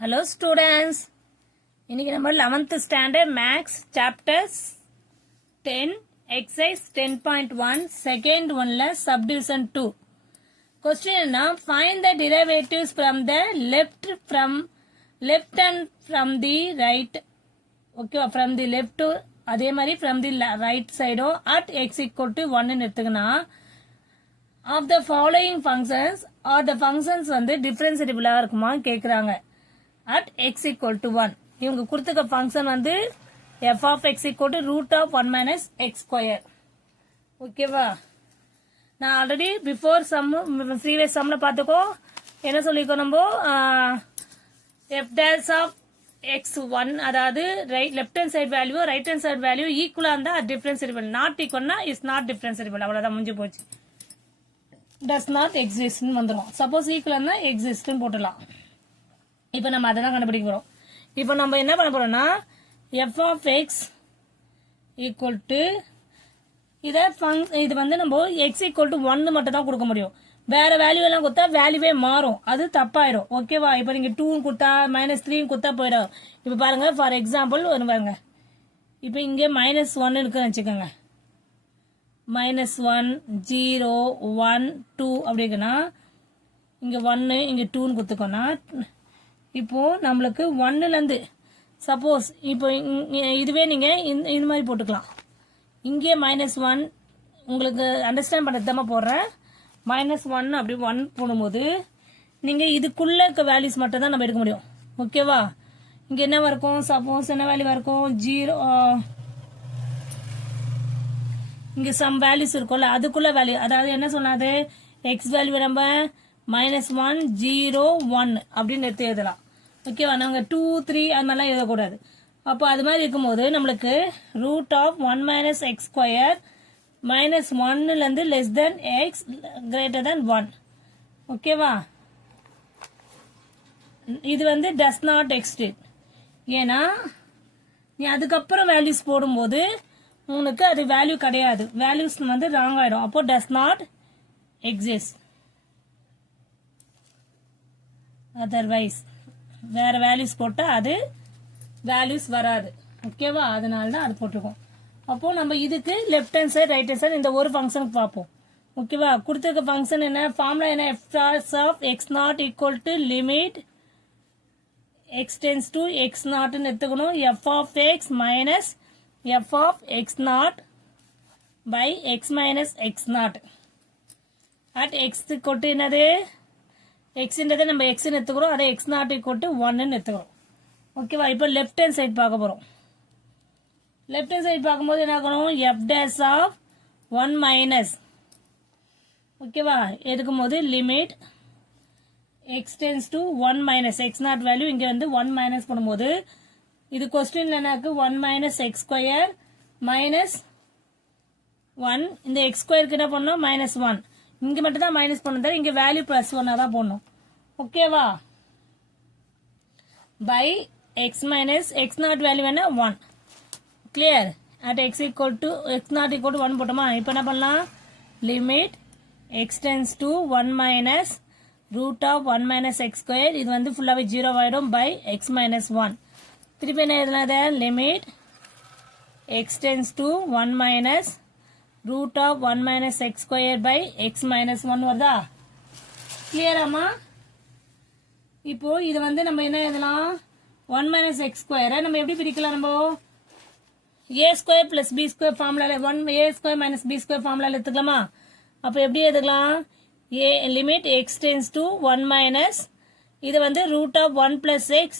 Hello students. இன்னைக்கு நம்ம 11th standard maths chapters 10 exercise 10.1 second oneல subdivision 2 question என்ன find the derivatives from the left and from the right okay from the left to அதே மாதிரி from the right side at x equal to 1 ன்னு எடுத்துக்கனா of the following functions or the functions வந்து differentiable இருக்குமா கேக்குறாங்க at x equal to 1 இவங்க கொடுத்துக்க function வந்து f of x equal to root of 1 minus x square ஓகேவா நான் already before some previous சம்ல பார்த்துக்கோ என்ன சொல்லிக்கோ நம்ம f dash of x1 அதாவது left hand side value right hand side value ஈக்குவலா இருந்தா அது டிஃபரன்ஷியபிள் நாட் ஈக்குவல்னா இஸ் நாட் டிஃபரன்ஷியபிள் அவ்வளவுதான் முடிஞ்சு போச்சு does not exist ன்னு வந்துரும் சப்போஸ் ஈக்குவல்னா எக்ஸிஸ்ட் ன்னு போடலாம் இப்போ நம்ம அத தான் கண்டுபிடிக்க போறோம் இப்போ நம்ம என்ன பண்ண போறோம்னா f of x equal to இது வந்து நம்ம x equal to 1 மட்டும் தான் கொடுக்க முடியும் வேற வேல்யூ எல்லாம் கொடுத்தா வேல்யூவே மாறும் அது தப்பாயிரும் ஓகேவா இப்போ நீங்க 2 ன்னு கொடுத்தா -3 ன்னு கொடுத்தா போயிடும் இப்போ பாருங்க ஃபார் எக்ஸாம்பிள் ஒரு பாருங்க இப்போ இங்க -1 இருக்குன்னு வெச்சுக்கோங்க -1 0 1 2 அப்படி இருக்குனா இங்க 1 இங்க 2 ன்னு கொடுத்துக்கோனா இப்போ நம்மளுக்கு 1 ல இருந்து சப்போஸ் இப்போ இதுவே நீங்க இந்த மாதிரி போட்டுக்கலாம் இங்கே -1 உங்களுக்கு அண்டர்ஸ்டாண்ட் பண்ணதமா போறேன் -1 அப்படி 1 போடும்போது நீங்க இதுக்குள்ள இருக்க வேல்யூஸ் மட்டும் தான் நம்ம எடுக்க முடியும் ஓகேவா இங்க என்ன இருக்கும் சப்போஸ் என்ன வேல்யூ இருக்கும் 0 இங்க சம் வேல்யூஸ் இருக்கும்ல அதுக்குள்ள வேல்யூ அதாவது என்ன சொன்னாது x வேல்யூ நம்ம -1 0 1 அப்படின்னு எடுத்து எழுதலாம் ஓகேவா நாங்க 2 3 அந்த மாதிரிலாம் எழுதக்கூடாது அப்போ அது மாதிரி இருக்கும்போது நம்மளுக்கு root of 1 minus x square -1 ல இருந்து less than x greater than 1 ஓகேவா இது வந்து டஸ் நாட் எக்ஸிஸ்ட் ஏன்னா நீ அதுக்கப்புறம் வேல்யூஸ் போடும்போது உனக்கு அது வேல்யூ கிடையாது வேல்யூஸ் வந்து ராங் ஆயிடும் அப்போ டஸ் நாட் எக்ஸிஸ்ட் அதர்வைஸ் வேற வேல்யூஸ் போட்டா அது வேல்யூஸ் வராது ஓகேவா அதனால தான் அது போட்டிருக்கோம் அப்போ நம்ம இதுக்கு left hand side right hand side இந்த ஒரு ஃபங்க்ஷனுக்கு பார்ப்போம் ஓகேவா கொடுத்திருக்க ஃபங்க்ஷன் என்ன ஃபார்முலா என்ன f of x not equal to limit x tends to x not ன்னு எடுத்துக்கணும் f of x minus f of x not by x minus x not at x equal to என்னது x ன்றதை நம்ம x ன்னு எடுத்துக்கிறோம் அதை x not equal to 1 ன்னு எடுத்துக்கிறோம் ஓகேவா இப்போ லெஃப்ட் ஹேண்ட் சைடு பார்க்க போறோம் லெஃப்ட் ஹேண்ட் சைடு பார்க்கும்போது என்ன ஆகணும் f dash of 1 minus ஓகேவா எடுக்கும்போது limit x tends to 1 minus x not value இங்க வந்து 1 மைனஸ் பண்ணும்போது இது क्वेश्चनல எனக்கு 1 minus x square minus 1 இந்த x squareக்கு என்ன பண்ணனும் -1 இங்க மட்டும் தான் மைனஸ் பண்ணதா இங்க வேல்யூ +1 தான் போடணும் ஓகேவா by x minus x not value என்ன 1 clear at x equal to x not equal to 1 போட்டோமா இப்போ என்ன பண்ணலாம் limit x tends to 1 minus root of 1 minus x square இது வந்து ஃபுல்லாவே 0 ஆயிடும் by x minus 1 திருப்பி என்ன எழுதலாம்டா limit x tends to 1 minus root of 1 minus x square by x minus 1 வருதா கிளியர் ஆமா இப்போ இது வந்து நம்ம என்ன எழுதலாம் 1 minus x square நம்ம எப்படி பிரிக்கலாம் நம்ம a square plus b square ஃபார்முலால 1 a square minus b square ஃபார்முலால எடுத்துக்கலாமா அப்ப எப்படி எழுதலாம் a limit x tends to 1 minus இது வந்து root of 1 plus x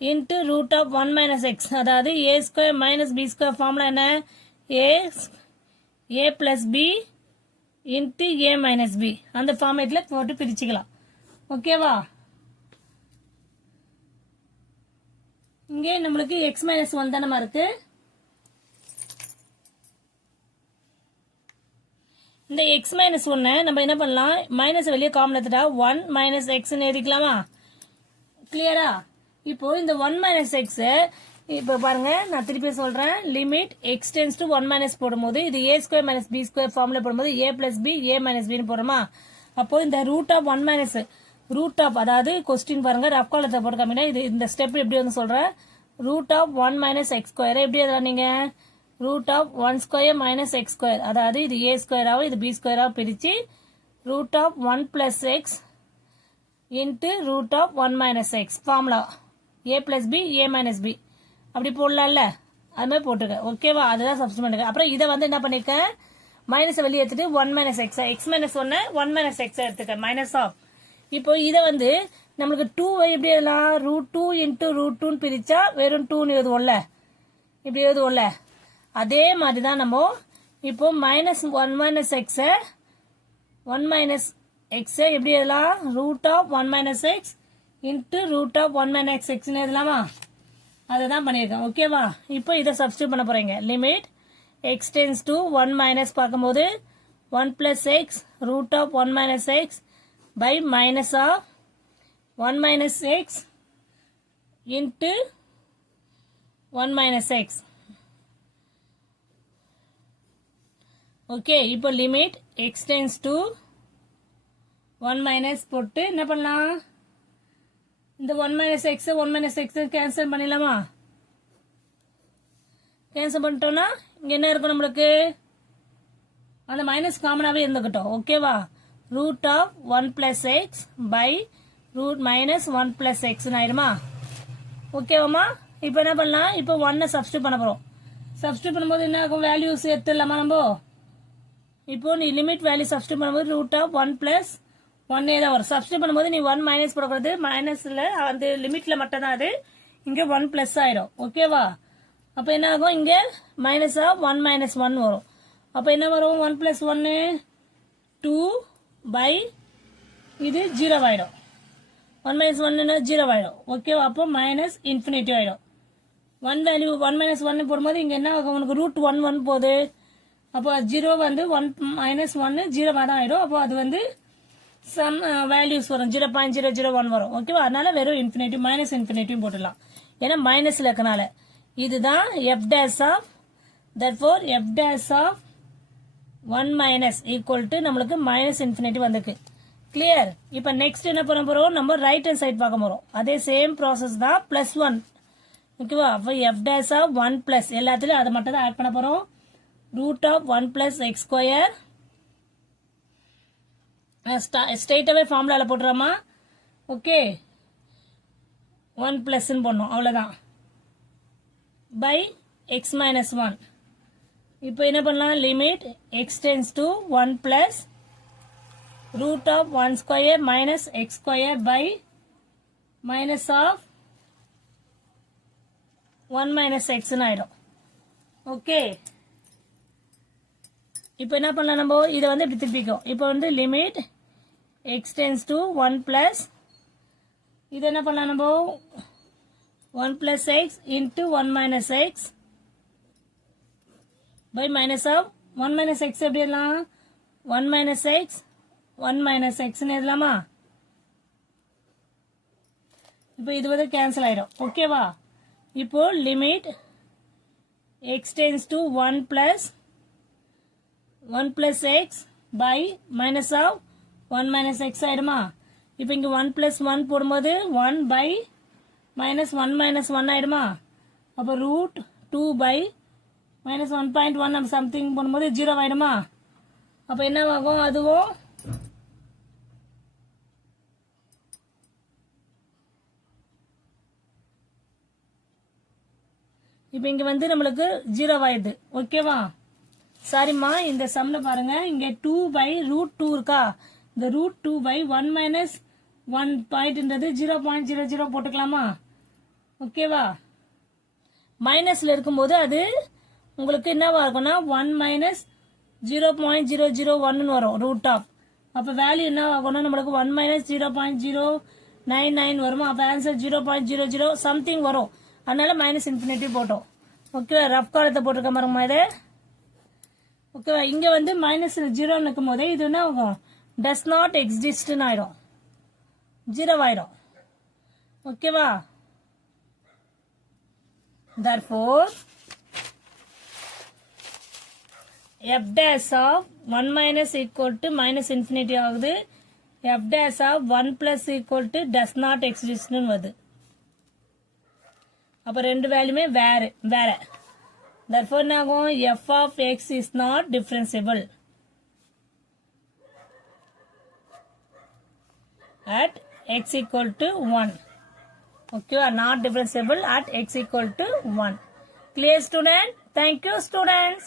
into root of 1 minus x அதாவது a square minus b square formula என்ன a plus b into a minus b அந்த ஃபார்மேட்ல போட்டு பிரிச்சுக்கலாம் ஓகேவா இங்கே நம்மளுக்கு x minus 1 தானமா இருக்கு இந்த x minus 1 நம்ம என்ன பண்ணலாம் மைனஸ் வெளியே காமன் எடுத்துட்டா 1 minus x ன்னு எழுதிக்கலாமா கிளியரா இப்போ இந்த 1 minus x இப்போ பாருங்க நான் திருப்பி சொல்றேன் limit x tends to 1 minus போடும்போது இது a square minus b square formula போடும்போது a plus b a minus b ன்னு போறோமா அப்போ இந்த root of 1 minus root of, அதாவது கொஸ்டின் பாருங்க ரஃப் காலத்தை போட்டு காமிங்க. இது இந்த ஸ்டெப் எப்படி வந்து சொல்றேன், root of 1 minus x square எப்படி எழுதலாம் நீங்க, root of 1 square minus x square, அதாவது இது ஏ ஸ்கொயராகவும் இது பி ஸ்கொயராகவும் பிரிச்சு root of 1 plus x into root of 1 minus x formula A plus B A minus B அப்படி போடலாம்ல, அது மாதிரி போட்டுக்க. ஓகேவா, அதுதான் சப்ஸ்டிட் பண்ணுங்க. அப்புறம் இதை வந்து என்ன பண்ணிருக்கேன், மைனஸ் வெளியே எடுத்துட்டு 1 minus X, X minus 1 minus X எடுத்துக்க மைனஸ் ஆஃப். இப்போ இதை வந்து நம்மளுக்கு 2 எப்படி எழுதலாம், ரூட் 2 இன்ட்டு ரூட் 2 பிரிச்சா வெறும் 2 எழுதுவோம்ல, இப்படி எழுதுவோம்ல. அதே மாதிரி தான் நம்ம இப்போ minus 1 minus x 1 minus x எப்படி எழுதலாம், root of 1 minus x into root of 1 minus எக்ஸ்ன்னு எழுதலாமா, அதுதான் பண்ணியிருக்கேன். ஓகேவா, இப்போ இதை சப்ஸ்டியூட் பண்ண போறீங்க. Limit x tends to 1 minus பார்க்கும்போது 1 plus x root of 1 minus x by minus of 1 minus x into 1 minus x. Okay, இப்போ limit x tends to 1 minus போட்டு என்ன பண்ணலாம், இந்த 1 minus x 1 minus x cancel பண்ணிடலாமா, cancel பண்ணிட்டோம்னா இங்க என்ன இருக்கும் நம்மளுக்கு, அந்த மைனஸ் காமனாவே இருந்துக்கிட்டோம். ஓகேவா, root of 1 plus x by root minus 1 plus x ஆயிடுமா. ஓகேவாமா, இப்போ என்ன பண்ணலாம், இப்போ 1 சப்ஸ்டியூட் பண்ண போறோம். சப்ஸ்டியூட் பண்ணும்போது என்ன ஆகும், வேல்யூஸ் எடுத்துடலாமா நம்ம. இப்போ நீ லிமிட் வேல்யூ சப்ஸ்டியூட் பண்ணும்போது ரூட் ஆஃப் 1 பிளஸ் 1 தான் வரும். சப்ஸ்டியூட் பண்ணும்போது நீ 1 மைனஸ் போடக்கூடாது, மைனஸ்ல அந்த லிமிட்ல மட்டும் தான் அது, இங்க 1 பிளஸ் ஆயிடும். ஓகேவா, அப்ப என்ன ஆகும், இங்க மைனஸ் ஆஃப் 1 மைனஸ் 1 வரும். அப்ப என்ன வரும், 1 பிளஸ் 1 2 பை இது 0 ஆயிடும், 1 மைனஸ் 1 0 ஆயிடும். ஓகேவா, அப்போ மைனஸ் இன்ஃபினிட்டி ஆயிடும். 1 வேல்யூ 1 மைனஸ் 1 போடும்போது இங்க என்ன ஆகும், உனக்கு ரூட் 1 போகுது. அப்போ 0 வந்து 1 மைனஸ் 1 0 தான் ஆயிடும். அப்போ அது வந்து சம் வேல்யூஸ் வரும், 0.001 வரும். ஓகேவா, அதனால வெறும் இன்ஃபினிட்டி மைனஸ் இன்ஃபினிட்டியும் போட்டுடலாம், ஏன்னா மைனஸ்ல இருக்கனால. இதுதான் f dash of, therefore f dash of 1 minus equal to நம்மளுக்கு மைனஸ் இன்ஃபினிட்டி வந்திருக்கு. கிளியர். இப்போ நெக்ஸ்ட் என்ன பண்ண போறோம், நம்ம ரைட் ஹேண்ட் சைட் பார்க்க போறோம். அதே சேம் ப்ராசஸ் தான், பிளஸ் 1. ஓகேவா, அப்போ f dash of 1 பிளஸ் எல்லாத்துலயும் அதை மட்டும் தான் ஆட் பண்ண போறோம். Root of 1 plus x square ஸ்ட்ரெயிட்டாவே ஃபார்முலால போட்டுறோமா. ஓகே, 1 பிளஸ் போடணும், அவ்வளவுதான், பை எக்ஸ் மைனஸ் 1. இப்போ என்ன பண்ணலாம், limit x tends to 1 plus root of 1 square minus x square by minus of 1 minus x ஆயிடும். ஓகே, இப்போ என்ன பண்ணலாம், நம்ம இதை வந்து இப்படி திருப்பிக்கும். இப்போ வந்து limit x tends to 1 plus இது என்ன பண்ணலாம், நம்ம 1 plus x into 1 minus x by minus of 1 minus x எப்படி எழுதலாம், 1 மைனஸ் எக்ஸ் 1 மைனஸ் எக்ஸ்ன்னு எழுதலாமா. இப்போ இது வந்து கேன்சல் ஆயிடும். ஓகேவா, இப்போ limit x tends to 1 plus 1 plus x by minus of 1 minus x ஆயிடுமா. இப்போ இங்க 1 பிளஸ் 1 போடும்போது 1 பை மைனஸ் 1 மைனஸ் 1 ஆயிடுமா. அப்போ ரூட் 2 பை மைனஸ் 1.1 நம்ம சம்திங் போடும்போது 0 ஆயிடுமா. அப்போ என்ன ஆகும், அதுவும் இப்போ இங்க வந்து நம்மளுக்கு 0 ஆயிடுது. ஓகேவா, சாரிம்மா, இந்த சம்ல பாருங்க, இங்க 2 பை ரூட் 2 இருக்கா, இந்த ரூட் 2 பை 1 மைனஸ் 1 பாயிண்ட்ன்றது 0.00 போட்டுக்கலாமா. ஓகேவா, மைனஸ்ல இருக்கும்போது அது உங்களுக்கு என்னவா இருக்கும்னா 1 மைனஸ் 0.001 வரும் ரூட் ஆஃப். அப்ப வேல்யூ என்ன ஆகும்னா நம்மளுக்கு 1 மைனஸ் 0.099 வருமா. அப்ப ஆன்சர் 0.00 சம்திங் வரும், அதனால மைனஸ் இன்ஃபினிட்டி போட்டோம். ஓகேவா, ரஃப் காலத்தை போட்டிருக்க மாதிரிமா இது. ஓகேவா, இங்க வந்து மைனஸ் 0 இருக்கும் போதே இது என்ன ஆகும், டஸ் நாட் எக்ஸிஸ்ட் ஆயிடும், 0 ஆயிடும். ஓகேவா, therefore f dash of 1 minus equal to minus infinity ஆகுது. f dash of 1 plus equal to does not exist னு வருது. அப்ப ரெண்டு வேல்யூமே வேற. therefore நாகும் f of x is not differentiable at x equal to 1. Okay, not differentiable at x equal to 1. Clear student? Thank you students.